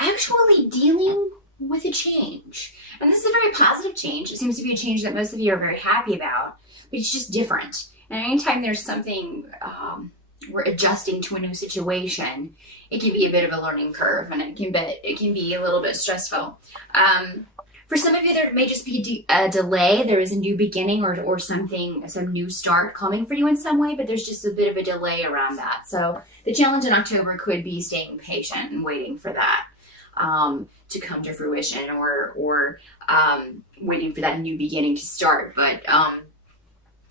actually dealing with a change. And this is a very positive change. It seems to be a change that most of you are very happy about, but it's just different. And anytime there's something we're adjusting to a new situation, it can be a bit of a learning curve, and it can be a little bit stressful. For some of you, there may just be a delay. There is a new beginning or something, some new start coming for you in some way, but there's just a bit of a delay around that. So the challenge in October could be staying patient and waiting for that to come to fruition, or waiting for that new beginning to start. But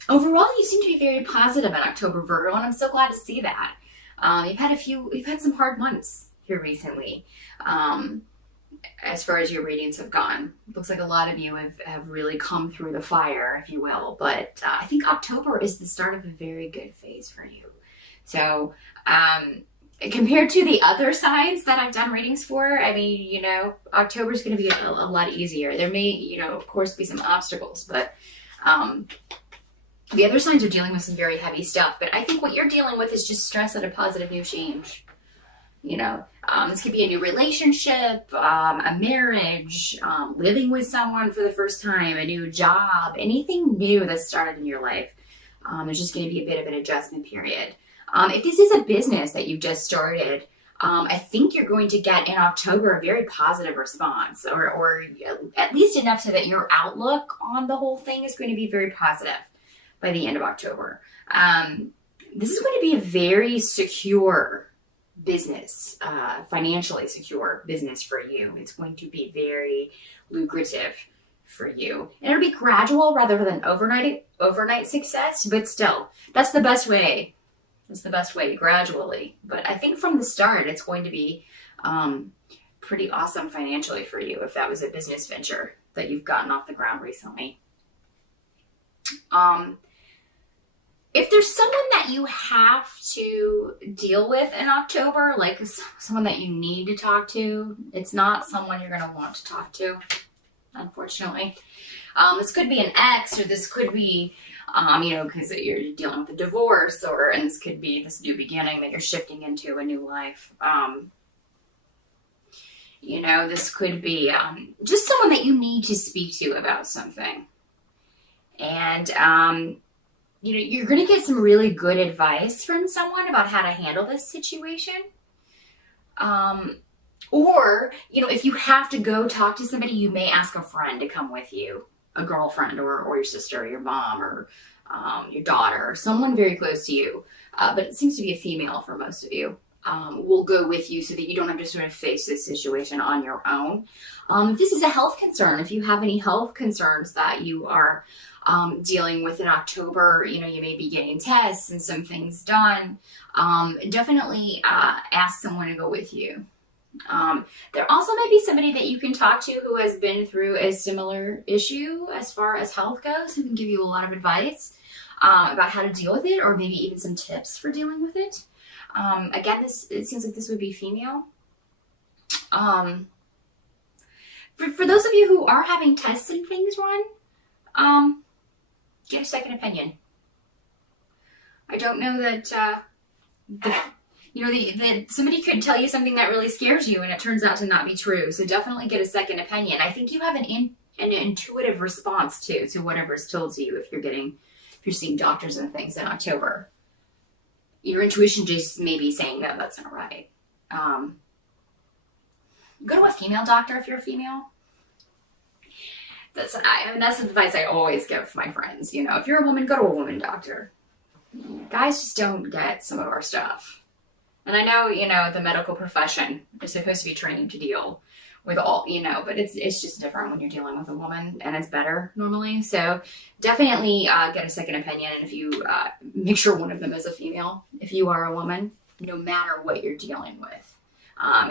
overall, you seem to be very positive in October, Virgo, and I'm so glad to see that. You've had some hard months here recently. As far as your readings have gone, it looks like a lot of you have really come through the fire, if you will. But I think October is the start of a very good phase for you. So compared to the other signs that I've done readings for, I mean, October is going to be a lot easier. There may, of course, be some obstacles, but the other signs are dealing with some very heavy stuff. But I think what you're dealing with is just stress and a positive new change. This could be a new relationship, a marriage, living with someone for the first time, a new job, anything new that started in your life. There's just going to be a bit of an adjustment period. If this is a business that you've just started, I think you're going to get in October a very positive response, or at least enough so that your outlook on the whole thing is going to be very positive by the end of October. This is going to be a very secure business, financially secure business for you. It's going to be very lucrative for you. And it'll be gradual rather than overnight success, but still, that's the best way. It's the best way, gradually. But I think from the start, it's going to be pretty awesome financially for you if that was a business venture that you've gotten off the ground recently. If there's someone that you have to deal with in October, like someone that you need to talk to, it's not someone you're going to want to talk to, unfortunately. This could be an ex, or this could be, because you're dealing with a divorce, and this could be this new beginning that you're shifting into a new life. This could be just someone that you need to speak to about something. And, you're going to get some really good advice from someone about how to handle this situation. Or, if you have to go talk to somebody, you may ask a friend to come with you, a girlfriend or your sister or your mom or your daughter, or someone very close to you. But it seems to be a female for most of you. Will go with you so that you don't have to sort of face this situation on your own. If this is a health concern, if you have any health concerns that you are dealing with in October, you may be getting tests and some things done, definitely ask someone to go with you. There also may be somebody that you can talk to who has been through a similar issue as far as health goes, who can give you a lot of advice about how to deal with it, or maybe even some tips for dealing with it. Again, it seems like this would be female. For those of you who are having tests and things run, get a second opinion. I don't know that, that somebody could tell you something that really scares you and it turns out to not be true. So definitely get a second opinion. I think you have an intuitive response to whatever is told to you if you're seeing doctors and things in October. Your intuition just may be saying, no, that's not right. Go to a female doctor if you're a female. That's the advice I always give my friends. If you're a woman, go to a woman doctor. Guys just don't get some of our stuff. And I know, the medical profession is supposed to be trained to deal with all, but it's just different when you're dealing with a woman, and it's better normally. So definitely get a second opinion. And if you make sure one of them is a female, if you are a woman, no matter what you're dealing with.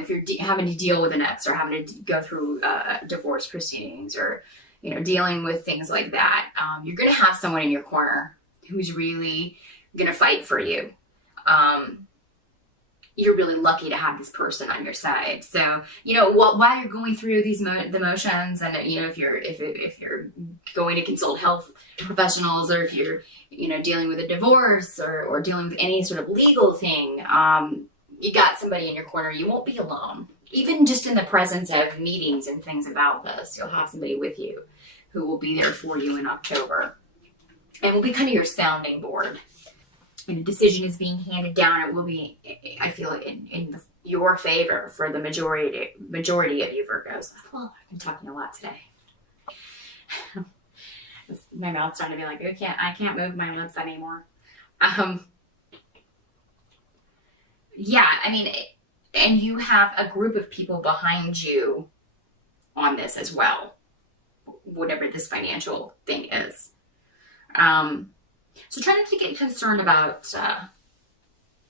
If you're having to deal with an ex, or having to go through divorce proceedings, or dealing with things like that, you're going to have someone in your corner who's really going to fight for you. You're really lucky to have this person on your side. So, while you're going through these the motions, and if you're going to consult health professionals, or if you're dealing with a divorce, or dealing with any sort of legal thing, you got somebody in your corner. You won't be alone. even just in the presence of meetings and things about this, you'll have somebody with you who will be there for you in October and will be kind of your sounding board. And a decision is being handed down, it will be, I feel, in your favor for the majority of you Virgos. Well, I've been talking a lot today. My mouth's starting to be like, I can't move my lips anymore. Yeah, I mean, and you have a group of people behind you on this as well, whatever this financial thing is. So try not to get concerned about,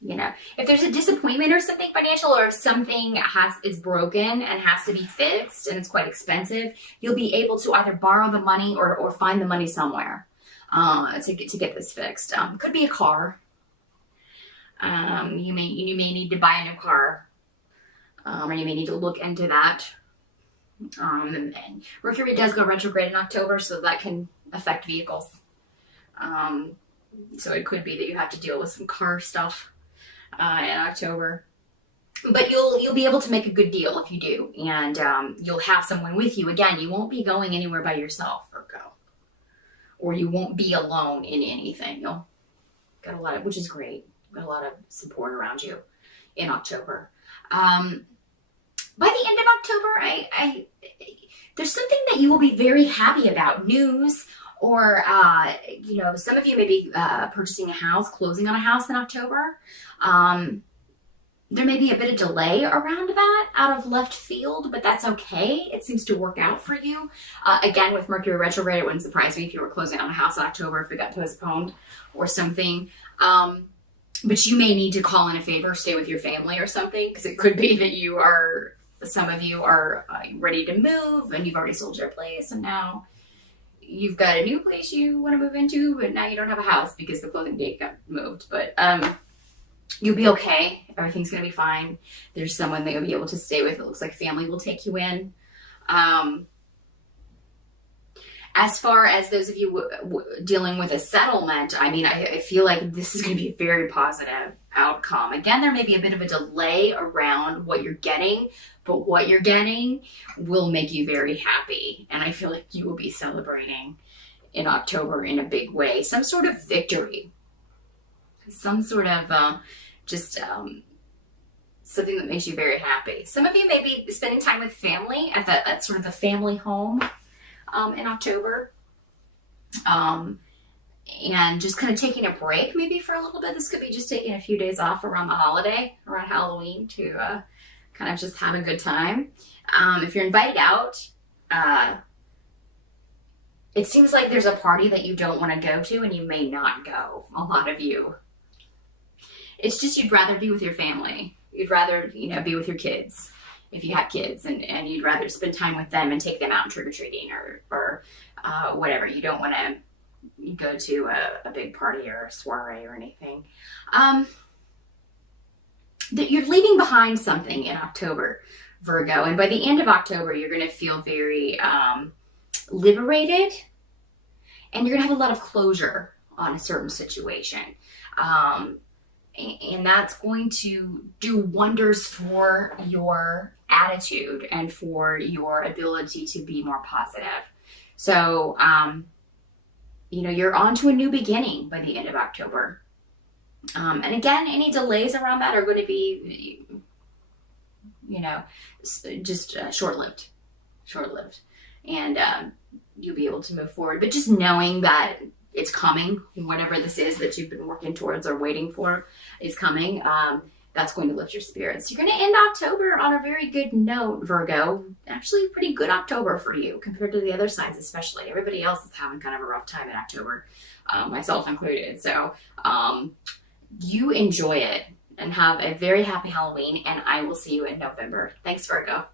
if there's a disappointment or something financial, or if something is broken and has to be fixed and it's quite expensive, you'll be able to either borrow the money or find the money somewhere to get this fixed. Could be a car. You may need to buy a new car, or you may need to look into that. And Mercury does go retrograde in October, so that can affect vehicles. So it could be that you have to deal with some car stuff in October, but you'll be able to make a good deal if you do, and you'll have someone with you. Again, you won't be going anywhere by yourself, Virgo, or you won't be alone in anything. You'll get a lot of, which is great. Got a lot of support around you in October. By the end of October, there's something that you will be very happy about. News, or some of you may be purchasing a house, closing on a house in October. There may be a bit of delay around that out of left field, but that's okay. It seems to work out for you. Again, with Mercury retrograde, it wouldn't surprise me if you were closing on a house in October if it got postponed or something. But you may need to call in a favor, stay with your family or something, because it could be that some of you are ready to move and you've already sold your place and now you've got a new place you want to move into, but now you don't have a house because the closing date got moved. But you'll be okay. Everything's going to be fine. There's someone that you'll be able to stay with. It looks like family will take you in. As far as those of you dealing with a settlement, I mean, I feel like this is going to be a very positive outcome. Again, there may be a bit of a delay around what you're getting, but what you're getting will make you very happy. And I feel like you will be celebrating in October in a big way. Some sort of victory. Some sort of something that makes you very happy. Some of you may be spending time with family at sort of the family home in October, and just kind of taking a break maybe for a little bit. This could be just taking a few days off around the holiday, around Halloween, to kind of just have a good time. If you're invited out, it seems like there's a party that you don't want to go to and you may not go, a lot of you. It's just you'd rather be with your family. You'd rather, be with your kids. If you have kids, and you'd rather spend time with them and take them out trick-or-treating or whatever. You don't want to go to a big party or a soiree or anything. That you're leaving behind something in October, Virgo. And by the end of October, you're going to feel very liberated, and you're going to have a lot of closure on a certain situation. And that's going to do wonders for your attitude and for your ability to be more positive. So, you're on to a new beginning by the end of October. And again, any delays around that are going to be, just short-lived. And you'll be able to move forward. But just knowing that it's coming, whatever this is that you've been working towards or waiting for is coming, that's going to lift your spirits. You're going to end October on a very good note, Virgo. Actually, pretty good October for you compared to the other signs, especially. Everybody else is having kind of a rough time in October, myself included. So you enjoy it and have a very happy Halloween, and I will see you in November. Thanks, Virgo.